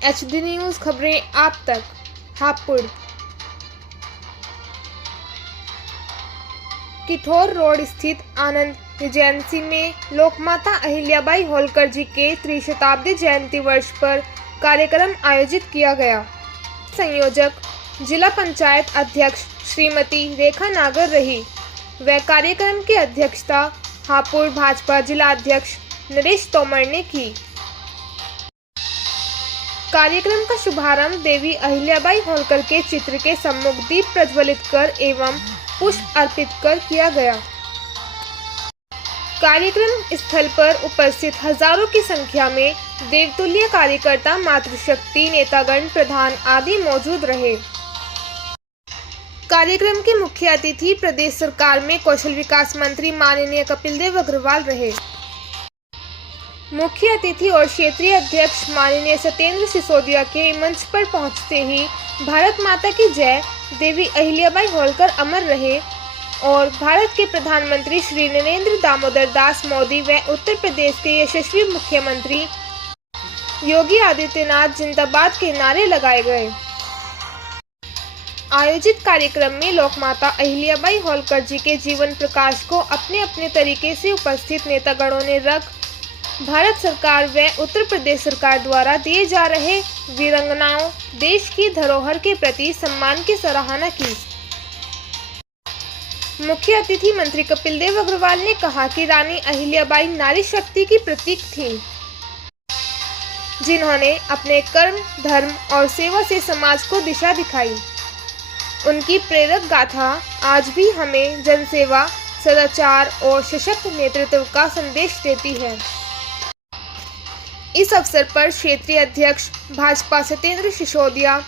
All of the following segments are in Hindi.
HD न्यूज़ खबरें आप तक। हापुड़ किठौर रोड स्थित आनंद रेजेंसी में लोकमाता अहिल्याबाई होलकर जी के त्रिशताब्दी जयंती वर्ष पर कार्यक्रम आयोजित किया गया। संयोजक जिला पंचायत अध्यक्ष श्रीमती रेखा नागर रही। व कार्यक्रम की अध्यक्षता हापुड़ भाजपा जिला अध्यक्ष नरेश तोमर ने की। कार्यक्रम का शुभारंभ देवी अहिल्याबाई होलकर के चित्र के सम्मुख दीप प्रज्वलित कर एवं पुष्प अर्पित कर किया गया। कार्यक्रम स्थल पर उपस्थित हजारों की संख्या में देवतुल्य कार्यकर्ता, मातृशक्ति, नेतागण, प्रधान आदि मौजूद रहे। कार्यक्रम के मुख्य अतिथि प्रदेश सरकार में कौशल विकास मंत्री माननीय कपिल देव अग्रवाल रहे। मुख्य अतिथि और क्षेत्रीय अध्यक्ष माननीय सत्येंद्र सिसोदिया के मंच पर पहुंचते ही भारत माता की जय, देवी अहिल्याबाई होलकर अमर रहे और भारत के प्रधानमंत्री श्री नरेंद्र दामोदर दास मोदी व उत्तर प्रदेश के यशस्वी मुख्यमंत्री योगी आदित्यनाथ जिंदाबाद के नारे लगाए गए। आयोजित कार्यक्रम में लोकमाता अहिल्याबाई होलकर जी के जीवन प्रकाश को अपने अपने तरीके से उपस्थित नेतागणों ने रख भारत सरकार व उत्तर प्रदेश सरकार द्वारा दिए जा रहे वीरांगनाओं, देश की धरोहर के प्रति सम्मान की सराहना की। मुख्य अतिथि मंत्री कपिल देव अग्रवाल ने कहा कि रानी अहिल्याबाई नारी शक्ति की प्रतीक थीं, जिन्होंने अपने कर्म, धर्म और सेवा से समाज को दिशा दिखाई। उनकी प्रेरक गाथा आज भी हमें जनसेवा, सदाचार और सशक्त नेतृत्व का संदेश देती है। इस अवसर पर क्षेत्रीय अध्यक्ष भाजपा सत्येंद्र सिसोदिया,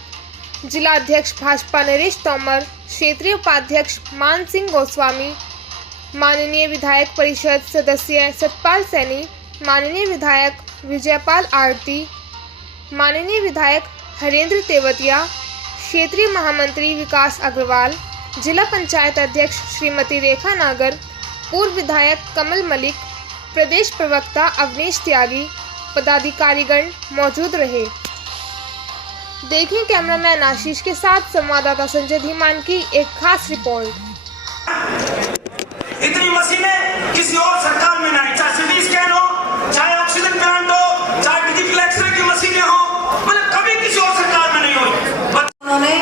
जिला अध्यक्ष भाजपा नरेश तोमर, क्षेत्रीय उपाध्यक्ष मान सिंह गोस्वामी, माननीय विधायक परिषद सदस्य सतपाल सैनी, माननीय विधायक विजयपाल आरती, माननीय विधायक हरेंद्र तेवतिया, क्षेत्रीय महामंत्री विकास अग्रवाल, जिला पंचायत अध्यक्ष श्रीमती रेखा नागर, पूर्व विधायक कमल मलिक, प्रदेश प्रवक्ता अवनीश त्यागी, पदाधिकारीगण मौजूद रहे। देखें कैमरामैन आशीष के साथ संवाददाता संजय धीमान की एक खास रिपोर्ट। इतनी मशीनें किसी और सरकार में नहीं, चाहे सिटी स्कैन हो, चाहे ऑक्सीजन प्लांट हो, चाहे विजिकल एक्सरे की मशीनें हो, मतलब कभी किसी और सरकार में नहीं हुई। उन्होंने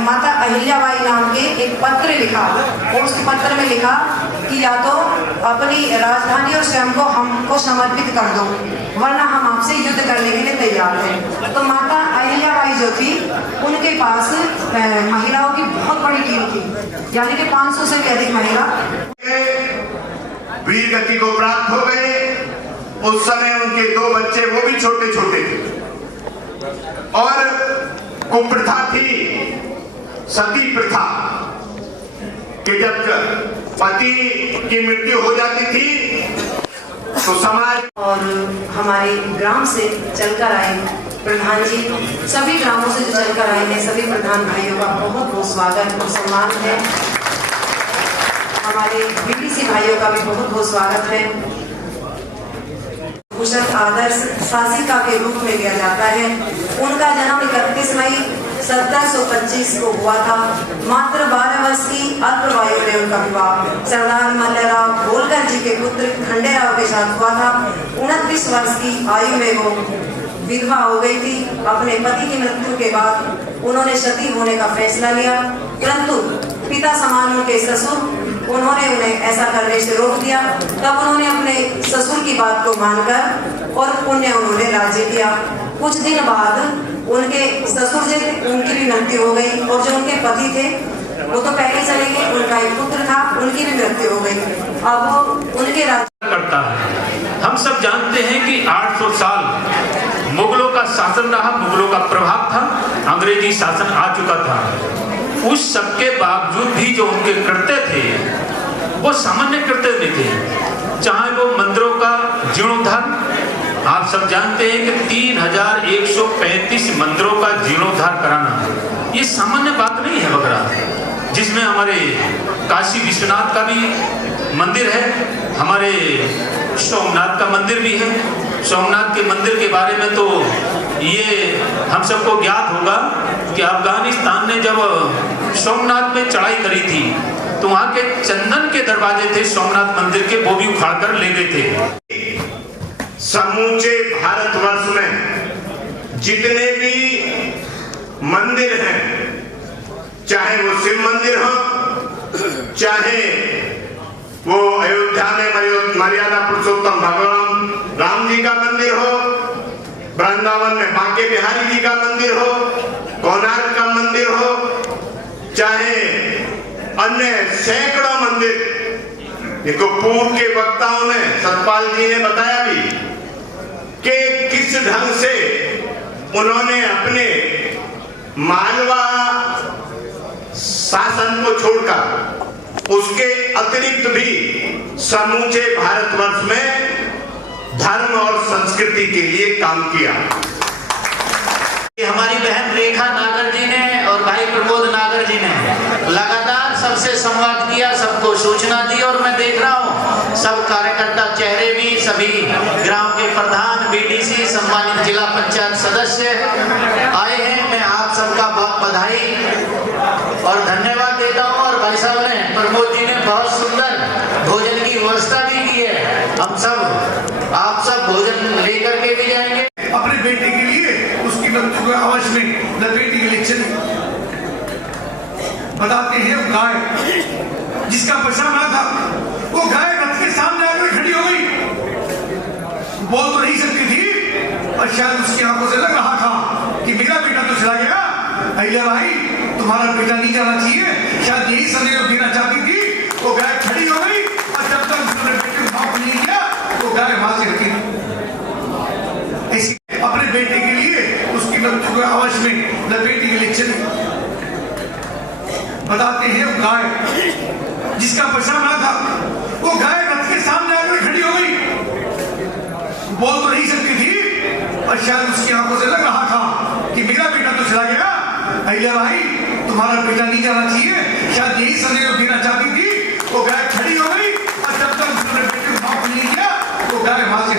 माता अहिल्याबाई नाम के एक पत्र लिखा और उस पत्र में लिखा कि या तो अपनी राजधानी और स्वयं को हमको समर्पित कर दो, वरना हम आपसे युद्ध करने के लिए तैयार हैं। तो माता अहिल्याबाई जो थी, उनके पास महिलाओं की बहुत बड़ी टीम थी, यानी कि 500 से भी अधिक महिला वीर गति को प्राप्त हो गए। उस समय उनके 2 बच्चे, वो भी छोटे छोटे थे। और कुप्रथा थी, सती प्रथा, कि जब पति की मृत्यु हो जाती थी तो समाज और हमारे ग्राम से चलकर आए प्रधान जी, सभी ग्रामों से जो चलकर आए हैं, सभी प्रधान भाइयों का बहुत बहुत स्वागत और सम्मान है। हमारे बीडीसी भाइयों का भी बहुत बहुत स्वागत है। भूषण आदर्श शासिका के रूप में लिया जाता है। उनका जन्म 31 मई 1725 को हुआ था। मात्र 12 वर्ष की अल्पवायु में उनका विवाह सरदार मल्लराव होलकर जी के पुत्र खंडेराव के साथ हुआ था। 29 वर्ष की आयु में वो विधवा हो गई थी। अपने पति की मृत्यु के बाद उन्होंने सती होने का फैसला लिया, परंतु पिता समान उनके ससुर, उन्होंने उन्हें ऐसा करने से रोक दिया। तब उन्होंने अपने ससुर की बात को मानकर और पुण्य उन्होंने राज्य किया। कुछ दिन बाद उनके ससुर जो थे, उनकी भी मृत्यु हो गई और जो उनके पति थे वो तो पहले चले गए। उनका एक पुत्र था, उनकी भी मृत्यु हो गई। अब उनके राज्य करता है। हम सब जानते हैं कि 800 साल मुगलों का शासन रहा, मुगलों का प्रभाव था, अंग्रेजी शासन आ चुका था। उस सबके बावजूद भी जो उनके कृत्य थे वो सामान्य कृत्य नहीं थे। चाहे वो मंदिरों का जीर्णोद्धार, आप सब जानते हैं कि 3135 मंदिरों का जीर्णोद्धार कराना ये सामान्य बात नहीं है वगैरह, जिसमें हमारे काशी विश्वनाथ का भी मंदिर है, हमारे सोमनाथ का मंदिर भी है। सोमनाथ के मंदिर के बारे में तो ये हम सबको ज्ञात होगा कि अफगानिस्तान ने जब सोमनाथ में चढ़ाई करी थी तो वहाँ के चंदन के दरवाजे थे सोमनाथ मंदिर के, वो भी उखाड़ कर ले गए थे। समूचे भारतवर्ष में जितने भी मंदिर हैं, चाहे वो शिव मंदिर हो, चाहे वो अयोध्या में मर्यादा पुरुषोत्तम भगवान राम जी का मंदिर हो, वृंदावन में बांके बिहारी जी का मंदिर हो, कोणार्क का मंदिर हो, चाहे अन्य सैकड़ों मंदिर, इनको पूर्व के वक्ताओं ने, सतपाल जी ने बताया भी कि किस ढंग से उन्होंने अपने मालवा शासन को छोड़कर उसके अतिरिक्त भी समूचे भारतवर्ष में धर्म और संस्कृति के लिए काम किया। हमारी बहन रेखा नागर जी ने और भाई प्रमोद नागर जी ने लगातार सबसे संवाद किया, सबको सूचना दी, और मैं देख रहा हूँ सब कार्यकर्ता चेहरे भी, सभी ग्राम के प्रधान, बीडीसी, सम्मानित जिला पंचायत सदस्य आए हैं। मैं आप सबका बहुत बधाई और धन्यवाद देता हूँ। और भाई साहब ने, प्रमोद जी ने बहुत सुंदर भोजन की व्यवस्था भी की है। हम सब, आप सब भोजन लेकर के भी जाएंगे अपने बेटे के लिए, उसकी मृत्यु के अवश्य में न बेटी के लिए चले। बताते हैं वो गाय जिसका बचा ना था, वो गाय रथ के सामने आकर खड़ी हो गई, बोल तो नहीं सकती थी, और शायद उसकी आंखों से लग रहा था कि मेरा बेटा तो चला गया, अहिल्या भाई तुम्हारा बेटा नहीं जाना चाहिए, शायद यही संदेश देना चाहती थी। वो गाय खड़ी हो गई, और जब तक उसने बेटे को माफ नहीं किया वो गाय वहां से हटी। ऐसी अपने बेटे के लिए, उसकी मृत्यु के अवश्य में न बेटी के लिए चले। बताते हैं वो गाय जिसका बचा ना था, वो गाय रथ के सामने आकर खड़ी हो गई, बोल तो नहीं सकती थी, और शायद उसकी आंखों से लग रहा था कि मेरा बेटा तो चला गया, अहिल्या भाई तुम्हारा बेटा नहीं जाना चाहिए, शायद यही संदेश देना चाहती थी। वो गाय खड़ी हो गई, और जब तक उसने बेटे को माफ नहीं किया वो गाय वहां से